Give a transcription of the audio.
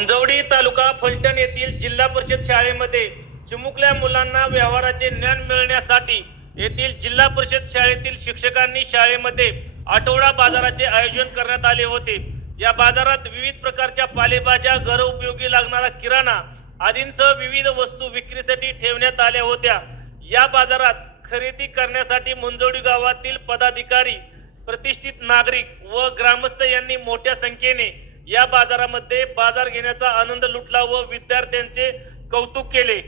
मुंजवडी तालुका फलटण येथील जिल्हा परिषद शाळेमध्ये चिमुकल्या मुलांना व्यवहाराचे ज्ञान मिळण्यासाठी येथील जिल्हा परिषद शाळेतील शिक्षकांनी शाळेमध्ये आठवडा बाजाराचे आयोजन करण्यात आले होते. या बाजारात विविध प्रकारच्या पालेभाज्या घर उपयोगी लागणारा किराणा आदींसह विविध वस्तू विक्रीसाठी ठेवण्यात आल्या होत्या. या बाजारात खरेदी करण्यासाठी मुंजवडी गावातील पदाधिकारी प्रतिष्ठित नागरिक व ग्रामस्थ यांनी मोठ्या संख्येने या बाजारामध्ये बाजार घेण्याचा आनंद लुटला व विद्यार्थ्यांचे कौतुक केले.